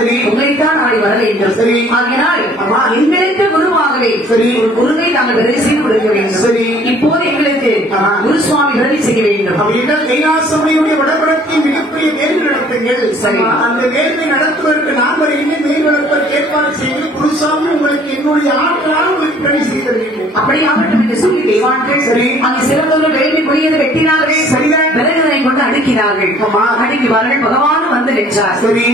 சரி உங்களைத்தான் நாளை வர வேண்டும். சரி ஆகினால் எங்களுக்கு குருவாகவே சரி ஒரு குருவை நாங்கள் விருதி செய்து கொடுக்க வேண்டும். சரி இப்போது எங்களுக்கு குருசுவாமி விருதி செய்ய வேண்டும். அப்படின்னால் கைலாசபையுடைய வடபுறத்தில் மிகப்பெரிய வேள்வி நடத்துங்கள். சரி அந்த வேள்வி நடத்துவதற்கு நான் வருகின்றேன். வேல் வளர்ப்பதற்கு ஏற்பாடு செய்து குருசாமி உங்களுக்கு என்னுடைய ஆற்றலால் உங்களுக்கு பணி செய்து தருகிறேன். அப்படி ஆகட்டும் என்று சொல்லி தேவான்கள் சரி அங்கு சிறந்தவர்கள் வேள்வி முடியதை வெட்டினார்கள். சரிதான் விறகுகளை கொண்டு அடுக்கினார்கள். அடுக்கிவார்கள். பகவான் வந்து நின்றார். சரி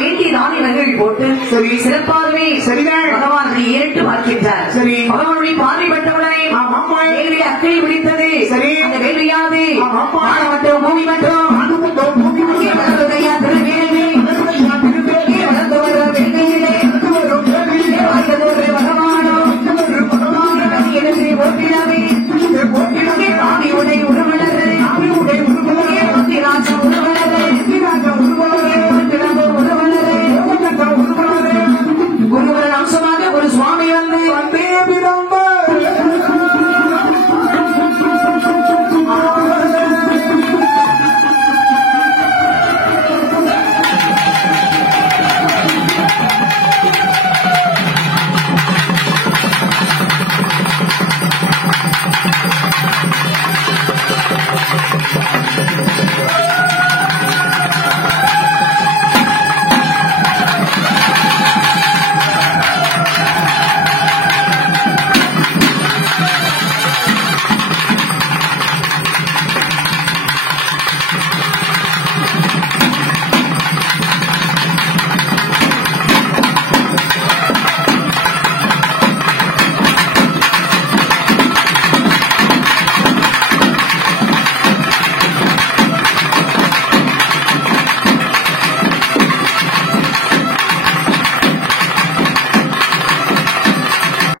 வேண்டிய தானியங்கள் போட்டு சரி சிறப்பாகவே சரிதான் பகவானுடைய ஏற்று பார்க்கின்றார். சரி பகவானுடைய பார்வைப்பட்டவுடனே வேள்வியை அக்கறை பிடித்தது. சரி அந்த வேள்வியாது பூமி மட்டும்